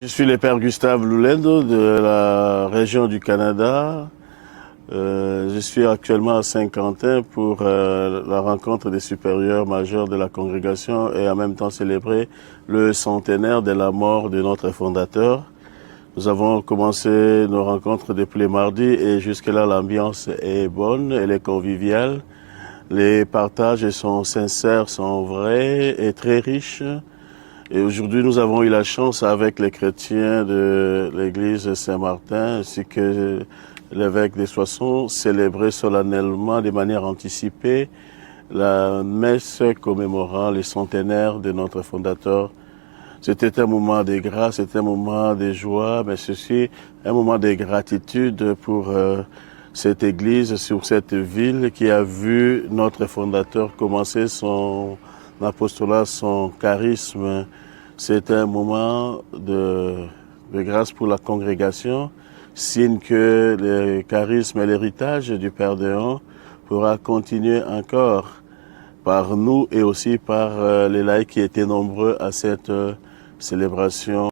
Je suis le père Gustave Lulendo de la région du Canada. Je suis actuellement à Saint-Quentin pour la rencontre des supérieurs majeurs de la congrégation et en même temps célébrer le centenaire de la mort de notre fondateur. Nous avons commencé nos rencontres depuis le mardi et jusque-là l'ambiance est bonne, elle est conviviale. Les partages sont sincères, sont vrais et très riches. Et aujourd'hui, nous avons eu la chance avec les chrétiens de l'église Saint-Martin ainsi que l'évêque des Soissons célébrer solennellement de manière anticipée la messe commémorant le centenaire de notre fondateur. C'était un moment de grâce, c'était un moment de joie, mais ceci, un moment de gratitude pour cette église, sur cette ville qui a vu notre fondateur commencer son apostolat, son charisme. C'est un moment de grâce pour la congrégation, signe que le charisme et l'héritage du Père Déon pourra continuer encore par nous et aussi par les laïcs qui étaient nombreux à cette célébration.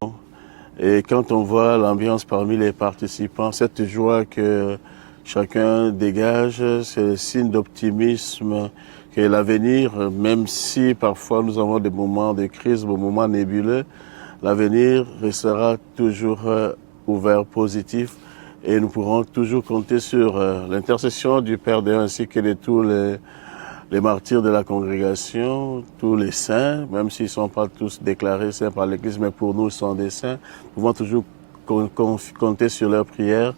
Et quand on voit l'ambiance parmi les participants, cette joie que chacun dégage, c'est le signe d'optimisme que l'avenir, même si parfois nous avons des moments de crise, des moments nébuleux, l'avenir restera toujours ouvert, positif, et nous pourrons toujours compter sur l'intercession du Père Déon ainsi que de tous les martyrs de la congrégation, tous les saints, même s'ils ne sont pas tous déclarés saints par l'Église, mais pour nous, ils sont des saints. Nous pouvons toujours compter sur leurs prières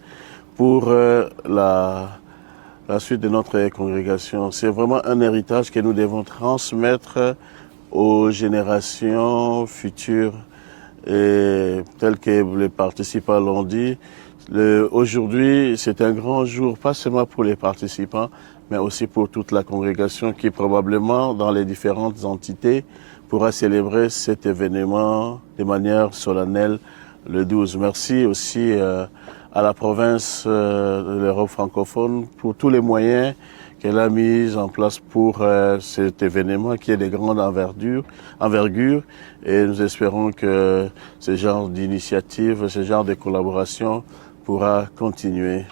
pour la suite de notre congrégation. C'est vraiment un héritage que nous devons transmettre aux générations futures. Et tel que les participants l'ont dit, aujourd'hui, c'est un grand jour, pas seulement pour les participants, mais aussi pour toute la congrégation qui probablement, dans les différentes entités, pourra célébrer cet événement de manière solennelle le 12. Merci aussi à la province de l'Europe francophone pour tous les moyens qu'elle a mis en place pour cet événement qui est de grande envergure. Et nous espérons que ce genre d'initiative, ce genre de collaboration pourra continuer.